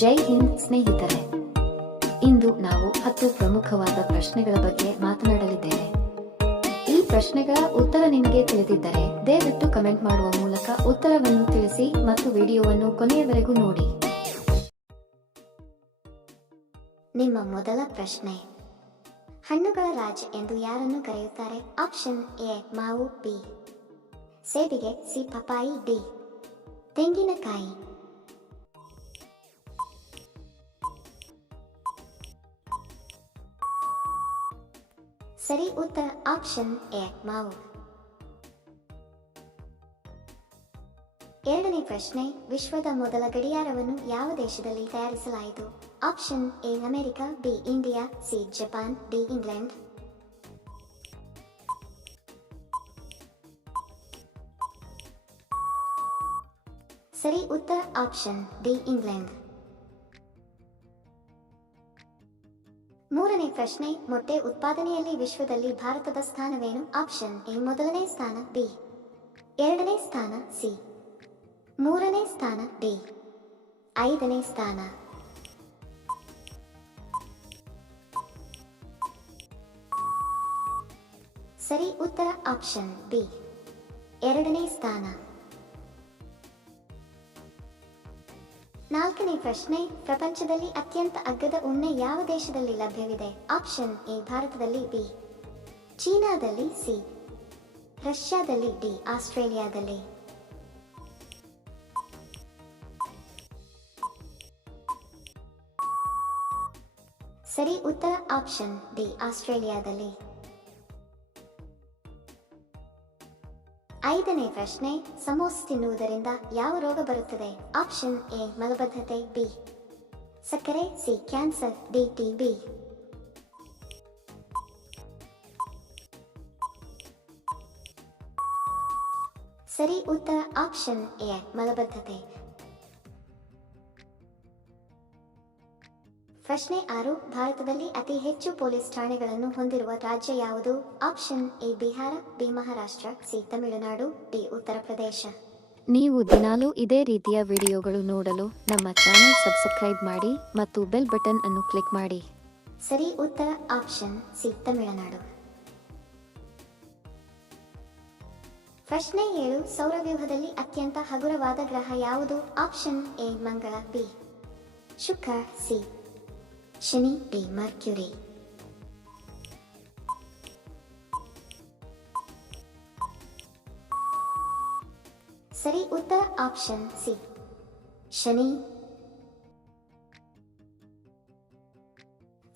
ಜೈ ಹಿಂದ್ ಸ್ನೇಹಿತರೆ, ಇಂದು ನಾವು 10 ಪ್ರಮುಖವಾದ ಪ್ರಶ್ನೆಗಳ ಬಗ್ಗೆ ಮಾತನಾಡಲಿದ್ದೇವೆ. ಈ ಪ್ರಶ್ನೆಗಳ ಉತ್ತರ ನಿಮಗೆ ತಿಳಿದಿದ್ದರೆ ದಯವಿಟ್ಟು ಕಮೆಂಟ್ ಮಾಡುವ ಮೂಲಕ ಉತ್ತರವನ್ನು ತಿಳಿಸಿ ಮತ್ತು ವಿಡಿಯೋವನ್ನು ಕೊನೆಯವರೆಗೂ ನೋಡಿ. ನಿಮ್ಮ ಮೊದಲ ಪ್ರಶ್ನೆ, ಹಣ್ಣುಗಳ ರಾಜ ಎಂದು ಯಾರನ್ನು ಕರೆಯುತ್ತಾರೆ? ಆಪ್ಷನ್ ಎ ಮಾವು, ಬಿ ಸೇಬಿಗೆ, ಸಿ ಪಪಾಯಿ, ಡಿ ತೆಂಗಿನಕಾಯಿ. ಸರಿ ಉತ್ತರ ಆಪ್ಷನ್ ಎ ಮಾವು. ಎರಡನೇ ಪ್ರಶ್ನೆ, ವಿಶ್ವದ ಮೊದಲ ಗಡಿಯಾರವನ್ನು ಯಾವ ದೇಶದಲ್ಲಿ ತಯಾರಿಸಲಾಯಿತು? Option A America, B India, C Japan, D England. ಸರಿ ಉತ್ತರ ಆಪ್ಷನ್ ಡಿ ಇಂಗ್ಲೆಂಡ್. ಮೂರನೇ ಪ್ರಶ್ನೆ, ಮೊಟ್ಟೆ ಉತ್ಪಾದನೆಯಲ್ಲಿ ವಿಶ್ವದಲ್ಲಿ ಭಾರತದ ಸ್ಥಾನವೇನು? ಆಪ್ಷನ್ ಎ ಮೊದಲನೇ ಸ್ಥಾನ, ಬಿ ಎರಡನೇ ಸ್ಥಾನ, ಸಿ ಮೂರನೇ ಸ್ಥಾನ, ಡಿ ಐದನೇ ಸ್ಥಾನ. ಸರಿ ಉತ್ತರ ಆಪ್ಷನ್ ಬಿ ಎರಡನೇ ಸ್ಥಾನ. ನಾಲ್ಕನೇ ಪ್ರಶ್ನೆ, ಪ್ರಪಂಚದಲ್ಲಿ ಅತ್ಯಂತ ಅಗ್ಗದ ಉಣ್ಣೆ ಯಾವ ದೇಶದಲ್ಲಿ ಲಭ್ಯವಿದೆ? ಆಪ್ಷನ್ ಎ ಭಾರತದಲ್ಲಿ, ಬಿ ಚೀನಾದಲ್ಲಿ, ಸಿ ರಷ್ಯಾದಲ್ಲಿ, ಡಿ ಆಸ್ಟ್ರೇಲಿಯಾದಲ್ಲಿ. ಸರಿ ಉತ್ತರ ಆಪ್ಷನ್ ಡಿ ಆಸ್ಟ್ರೇಲಿಯಾದಲ್ಲಿ. ಐದನೇ ಪ್ರಶ್ನೆ, ಸಮೋಸ ತಿನ್ನುವುದರಿಂದ ಯಾವ ರೋಗ ಬರುತ್ತದೆ? ಆಪ್ಷನ್ ಎ ಮಲಬದ್ಧತೆ, ಬಿ ಸಕ್ಕರೆ, ಸಿ ಕ್ಯಾನ್ಸರ್, ಡಿ ಟಿಬಿ. ಸರಿ ಉತ್ತರ ಆಪ್ಷನ್ ಎ ಮಲಬದ್ಧತೆ. ಪ್ರಶ್ನೆ 6, ಭಾರತದಲ್ಲಿ ಅತಿ ಹೆಚ್ಚು ಪೊಲೀಸ್ ಠಾಣೆಗಳನ್ನು ಹೊಂದಿರುವ ರಾಜ್ಯ ಯಾವುದು? Option A Bihar, B Maharashtra, C Tamil Nadu, D Uttar Pradesh. ನೀವು ದಿನಾಲೂ ಇದೇ ರೀತಿಯ ವಿಡಿಯೋಗಳು ನೋಡಲು ನಮ್ಮ ಚಾನೆಲ್ ಸಬ್ಸ್ಕ್ರೈಬ್ ಮಾಡಿ ಮತ್ತು ಬೆಲ್ ಬಟನ್ ಅನ್ನು ಕ್ಲಿಕ್ ಮಾಡಿ. ಸರಿ ಉತ್ತರ ಆಪ್ಷನ್ ಸಿ ತಮಿಳುನಾಡು. ಪ್ರಶ್ನೆ 7, ಸೌರವ್ಯೂಹದಲ್ಲಿ ಅತ್ಯಂತ ಹಗುರವಾದ ಗ್ರಹ ಯಾವುದು? ಆಪ್ಷನ್ ಎ ಮಂಗಳ, ಬಿ ಶುಕ್ರ, ಸಿ ಶನಿ, ಡಿ ಮರ್ಕ್ಯುರಿ. ಸರಿ ಉತ್ತರ ಆಪ್ಷನ್ ಸಿ ಶನಿ.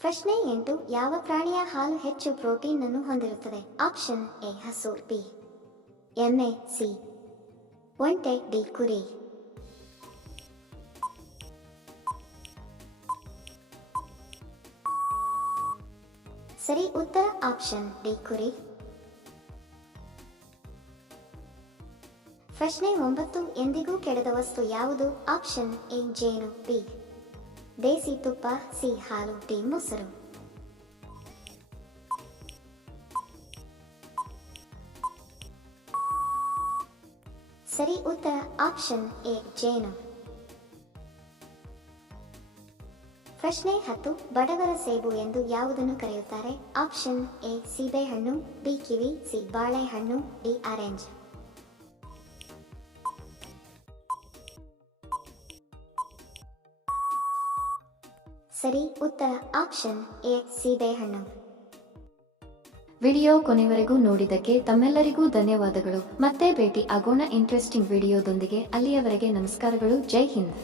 ಪ್ರಶ್ನೆ 8, ಯಾವ ಪ್ರಾಣಿಯ ಹಾಲು ಹೆಚ್ಚು ಪ್ರೋಟೀನ್ ಅನ್ನು ಹೊಂದಿರುತ್ತದೆ? ಆಪ್ಷನ್ ಎ ಹಸು, ಬಿ ಎಮ್ಮೆ, ಸಿ ಒಂಟೆ, ಡಿ ಕುರಿ. ಸರಿ ಉತ್ತರ ಆಪ್ಷನ್ ಡಿ ಕುರಿ. ಪ್ರಶ್ನೆ 9, ಎಂದಿಗೂ ಕೆಡದ ವಸ್ತು ಯಾವುದು? ಆಪ್ಷನ್ ಎ ಜೇನು, ಬಿ ದೇಸಿ ತುಪ್ಪ, ಸಿ ಹಾಲು, ಡಿ ಮೊಸರು. ಸರಿ ಉತ್ತರ ಆಪ್ಷನ್ ಎ ಜೇನು. ಪ್ರಶ್ನೆ 10, ಬಡವರ ಸೇಬು ಎಂದು ಯಾವುದನ್ನು ಕರೆಯುತ್ತಾರೆ? ಆಪ್ಷನ್ ಎ ಸೀಬೆಹಣ್ಣು, ಬಿ ಕಿವಿ, ಸಿ ಬಾಳೆಹಣ್ಣು, ಡಿ ಆರೆಂಜ್. ಸರಿ ಉತ್ತರ ಆಪ್ಷನ್ ಎ ಸೀಬೆಹಣ್ಣು. ವಿಡಿಯೋ ಕೊನೆವರೆಗೂ ನೋಡಿದ್ದಕ್ಕೆ ತಮ್ಮೆಲ್ಲರಿಗೂ ಧನ್ಯವಾದಗಳು. ಮತ್ತೆ ಭೇಟಿ ಆಗೋಣ ಇಂಟ್ರೆಸ್ಟಿಂಗ್ ವಿಡಿಯೋದೊಂದಿಗೆ. ಅಲ್ಲಿಯವರೆಗೆ ನಮಸ್ಕಾರಗಳು. ಜೈ ಹಿಂದ್.